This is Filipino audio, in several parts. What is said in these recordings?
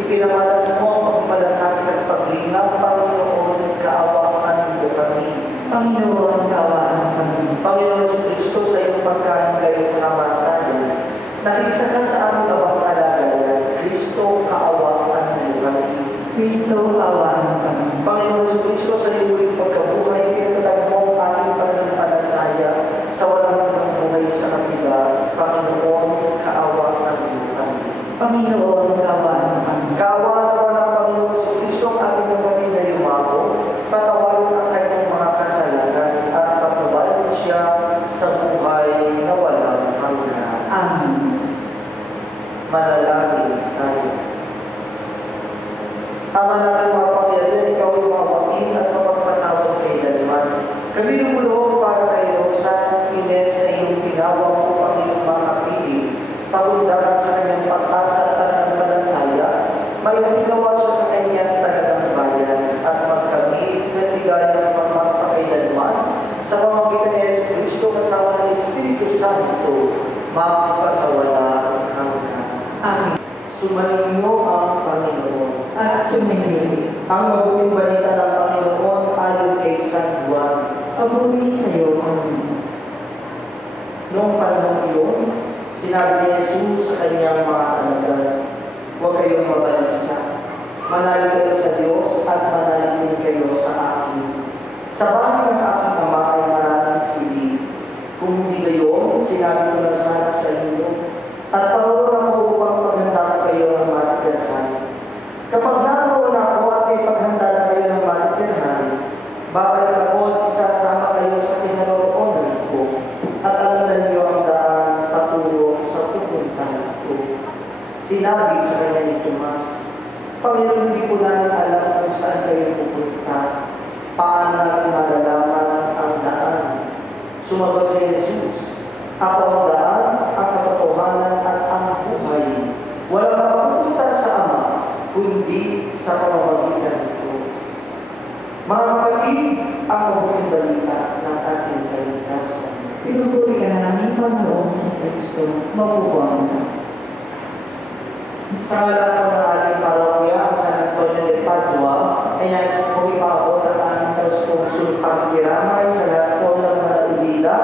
Ipinamalas mo ang pagmalasakit at paglingap, Panginoon, kaawaan mo kami. Panginoon, kaawaan kami. Panginoon si Kristo, sa iyong pagkahinggay sa kamatayan, nakikisa ka sa aming gawang alagayan. Kristo, kaawaan mo kami. Kristo, kaawaan kami. Panginoon si Kristo, sa iyong muling pagkabuhay, pinatag mo ang aming pananampalataya sa walang hanggang buhay sa kapila. Panginoon, kaawaan mo kami. Panginoon, kaawaan kami. Kaawaan mo ng Panginoon si Kristo ang ating kapatid na yumago, patawarin ang kanyang mga kasalanan at pagbabayan siya sa buhay na walang hanggan. Amen. Manalangin tayo. Ama namin mapangyarihan, ikaw ay mawakin at mapagpatawad kailanman. Kami lumulong para kayo sa Ines na iyong tinawag ko Panginoong makapili, pagundahan sa kanyang pag-asa at pananampalataya, may haligawa siya sa kanyang talagang bayan at magkamit ng ligayang pagpapakailanman sa pamamagitan ni Yesu Kristo kasama ng Espiritu Santo, magpasawalang hanggan. Amen. Sumanin mo ang Panginoon. At sumayin. Ang mabuting balita ng Panginoon ayon kay San Juan. Pagpuri sa iyo, Panginoon. Noong panahon iyon, sinabi ni Jesus sa kanyang mga alagad, huwag kayong mabalisa. Manalig kayo sa Diyos at manalig din kayo sa akin. Sa bahay ng aking Ama ay maraming silid. Kung hindi gayon, sinabi ko na sana sa inyo, at parulo ako upang paghanda kayo ng matitirhan. Kapag naroon ako at may paghanda na kayo ng matitirhan, babalik ako at isasama kayo sa kinaroroonan ko, at alam niyo ang daan patungo sa pupuntahan ko. Sinabi sa kanya ni Tomas, Panginoon, hindi ko namin alam kung saan kayo pupunta. Paano natin malalaman ang daan? Sumagot si Jesus, ako ang daan, ang katotohanan at ang buhay. Walang makapunta sa Ama, kundi sa pamamagitan ko. Mga kapatid, ang mabuting balita ng ating kaligtasan. Pinupuri ka namin, Panginoon sa Kristo. Mabubuang na. Sa ngalan po ng ating parokya, ang San Antonio de Padua, ay nais ko ipaabot ang aming taus-pusong pagkiramay sa lahat po ng mga ulila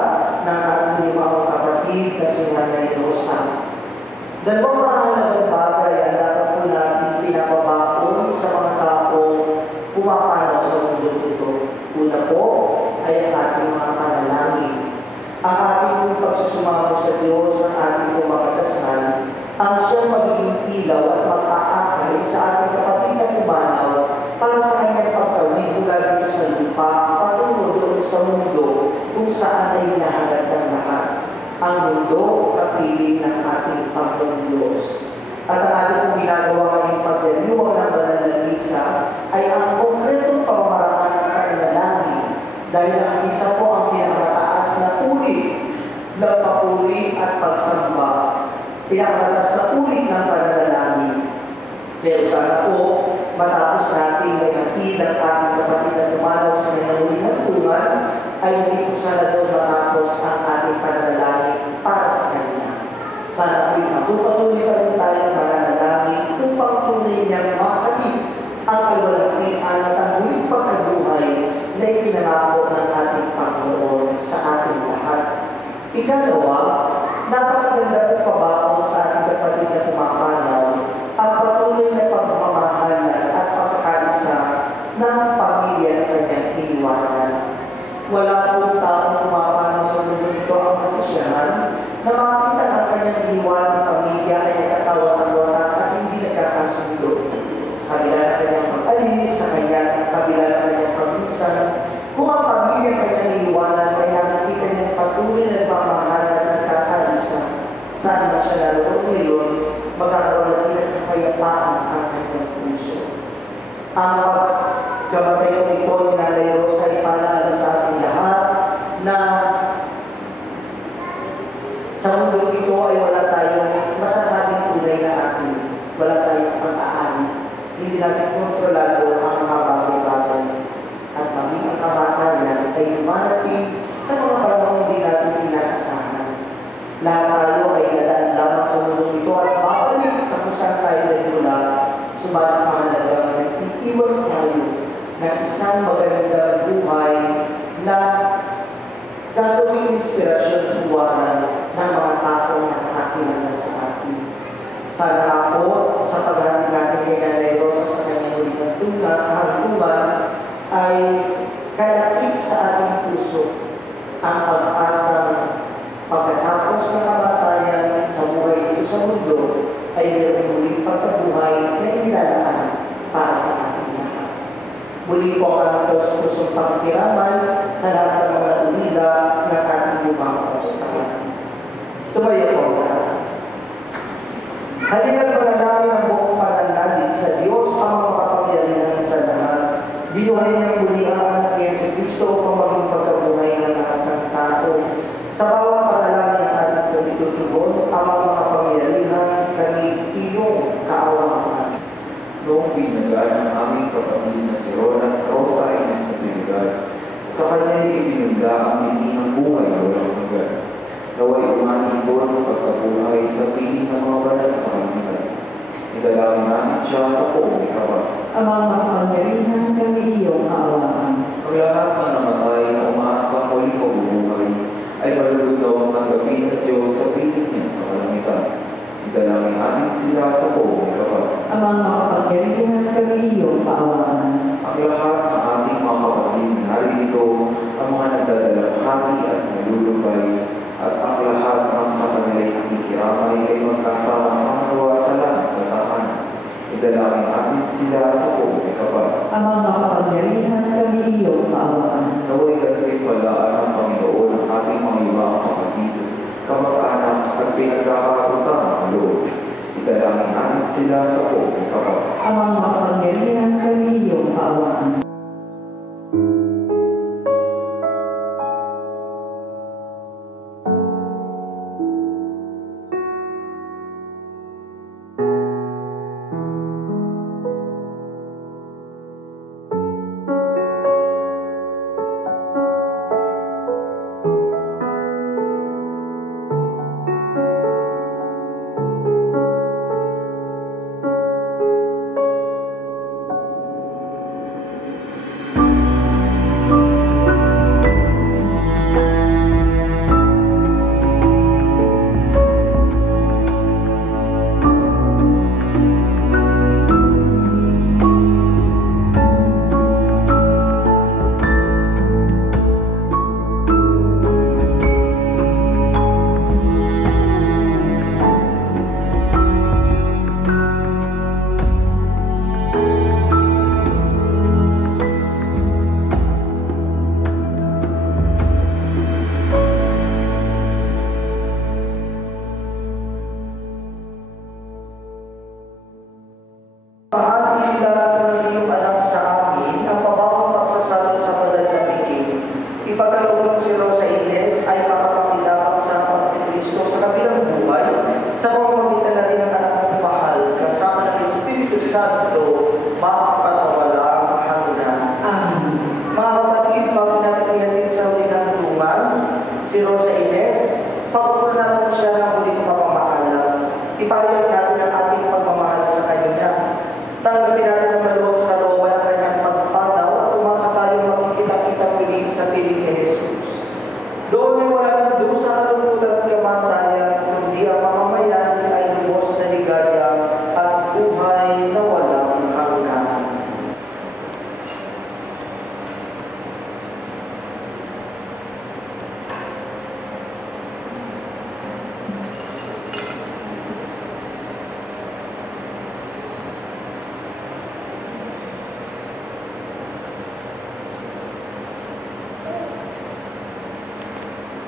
ng ating limang kapatid na si Nanay Rosa. Dalawang mahalagang bagay ang dapat po natin pinapabaon sa mga taong pumapanaw sa mundo ito. Una po ay ang ating mga panalangin. Ang ating pagsusumamo sa Diyos, ang ating pumakatasal, ang siyang magiging ilaw at mag-aakay sa ating kapatid na pumanaw para sa kanyang pagkawin mula dito sa lupa patungo doon sa mundo kung saan ay hinahanap ng lahat. Ang mundo, kapiling ng ating Panginoong Diyos. At ang ating kong ginagawa ngayong pagdaliwang ng banal na misa ay ang konkretong pamamaraan ng kainalangin dahil ang misa po ang pinakamataas na uri ng papuri at pagsamba. Pinakamataas na uri ng pananalangin. Pero sana po, matapos natin may hatid ng ating kapatid na dumalaw sa kanyang uling hantungan, ay hindi po sana doon matapos ang ating pananalangin para sa kanya. Sana po magpapatuloy pa rin tayo ng pananalangin upang tunay niyang makakit ang kalwalhatian at ang huling pagkabuhay na ipinangako ng ating Panginoon sa ating lahat. Ikalawa, napakaganda po pabaon sa ating kapatid na pumapanaw ang patuloy na pagmamahalan at pagkakaisa ng pamilya na kanyang iniwanan. Wala pong taong pumapanaw sa mundo ito ang masasyahan na makita ng kanyang iniwanan pamilya ay nagkatawa ng watak at hindi nagkakasundo. Sa kabila ng kanyang pag-alis, sa kabila ng kanyang pag-isan, kung ang pamilya kanyang iniwanan ay nakikita niyang patuloy na pamahalan at nagkakaisa, saan na siya naroon ngayon, magkakaroon ng kapayapaan ang kanyang puso. Ang pagkamatay ko ito ni Nanay Rosa ay paalala sa ating lahat na sa mundo ito ay wala tayong masasabing tunay na atin. Wala tayong pag-aari. Hindi natin kontrolado ang mga bagay-bagay. At maging ang kamatayan ay lumarating sa mga panahon hindi natin inaasahan. Lahat tayo ay dadaan lamang sa mundo ito at babalik sa kung saan tayo nagmula. isang magandang buhay na gagawing inspirasyon at buwanan ng mga taong nakakilala sa atin. Sana ako, sa paghahanap natin kay Nanay Rosa sa kanyang ulit ng kahantungan, ay kalakip sa ating puso ang pag-asang pagkatapos ng kamatayan sa buhay dito sa mundo ay mayroong muling pagkabuhay na inilalaan para sa ating lahat. Muli po ang pusong pagkiramay sa lahat ng mga ulila ng ating lumang pagkatawan. Tumayo po lahat. Halina't panalangin ang buong pananalig sa Diyos ang mga kapangyarihan sa lahat. Binuhay niya muli ang anak niya si Kristo upang maging pagkabuhay ng lahat ng tao. Sa bawat panalangin ng ating pagtutubon, ang mga kapangyarihan kami iyong kaawaan. Noong binagal ng aming kapatid na si Rosa Ines na binagal, sa kanya ibinunda ang ng buhay na walang hanggan. Naway umani ito ang pagkabuhay sa piling ng mga banal sa kanila. Idalangin namin siya sa poong ikaw. Amang makapangyarihan kami iyong kaawaan. Ang lahat ng namatay na umaasa muling pagbubuhay ay malulutong tanggapin at Diyos sa piling niya sa kalamitan. Idalangin namin sila sa poong ikaw. Amang makapangyarihan kami iyong kaawaan. Ang lahat ng ating mga kapatid na narito, ang mga nagdadalamhati at nalulubay, at ang lahat ng sa kanila'y nakikiramay ay magkasama-sama nawa sa langit at tahanan. Idalangin natin sila sa poong ikaw. Amang makapangyarihan kami iyong kaawaan. Naway kato'y palaan ng Panginoon ang ating mga ibang kapatid, kamag-anak at pinagkakakutan ng loob. Idalangin natin sila sa poong ikaw. Amang makapangyarihan kami iyong kaawaan. Ipagkaloob si Rosa Ines ay makapakilabang sa Pagkakristo sa kabilang buhay sa pamamagitan na rin ng anak ng mahal kasama ng Espiritu Santo makapasawala hanggan. Amen. Mga kapatid, bago natin ihatid sa huli ng tulungan, si Rosa Ines, pagpapal natin siya ng huling pamamahala. Ipahayag natin ang ating pagmamahal sa kanya. Tanggapin natin ang maluwag sa kalooban ng kanyang pagpanaw at umasa tayong makikita-kita muli sa piling ni Jesus. Doon ay wala ng dusa, kalungkutan at kamatayan, kundi ang mamamayani ay lubos na ligaya at buhay na walang hanggan.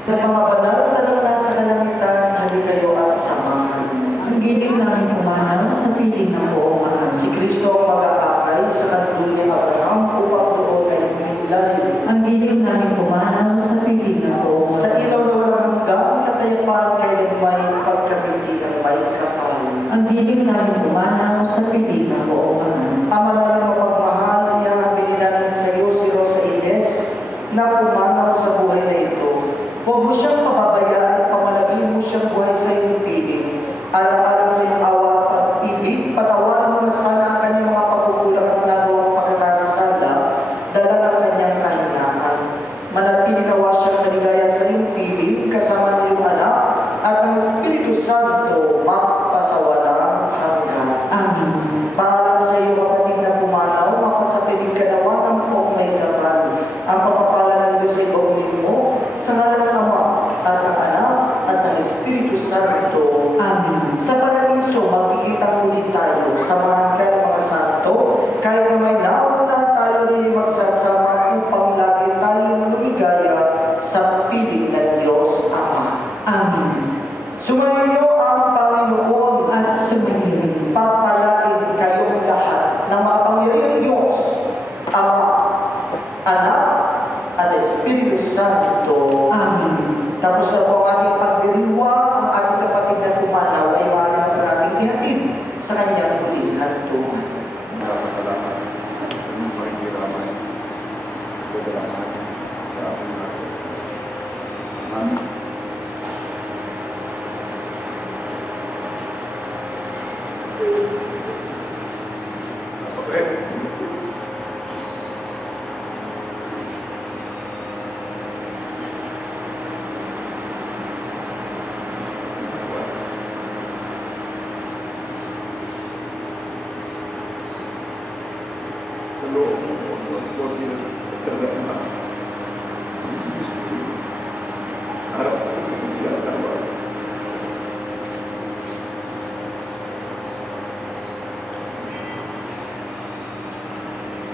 Ng mga banal na nasa kalangitan, halikayo at samahan. Ang giling namin pumanaw sa piling ng buong araw. Si Kristo ang mag-aakay sa kanto ni Abraham upang doon ay humilay. Ang giling namin pumanaw sa piling ng buong Sa araw. ilaw na walang hanggang katayapaan kayo may pagkabiti ng may kapal. Ang giling namin pumanaw sa piling ng buong araw. Ama namin mapagmahal niya ang namin sa iyo si Rosa Ines na pumanaw sa buhay na ito. Huwag mo siyang pababayaan at pamalagin mo siyang buhay sa iyong piling. Alang-alang sa iyong awa at pag-ibig, patawarin mo na sana ang kanyang mga pagkukulang at nagawang pagkakasala, dala Anak, at Espiritu Santo. Amen. Tapos na po ang ating pagdiriwang, ang ating kapatid na pumanaw ay wala na natin ihatid sa kanyang muling hantungan. Maraming salamat sa inyong pakikiramay. Salamat sa ating natin. Amen. Okay. Sa loob ng 4 years at sa lahat na harap ko yung tawag.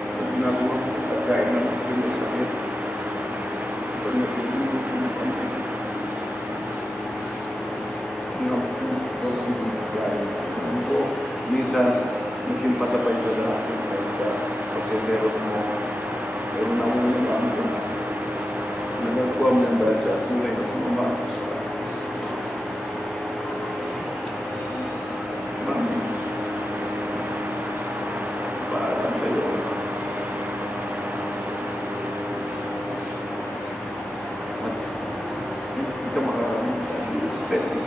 Pag ginagawa ko pagkain ng mga sakit, pag nakikinig ko ng pamilya, minsan naging pasabay ka sa akin kahit sa pagsiseros mo, pero naunang ang ko na nagagawa mo yan dahil sa tunay na kumamahos ka. Mami, paalam sa iyo. At ito makakaroon, expect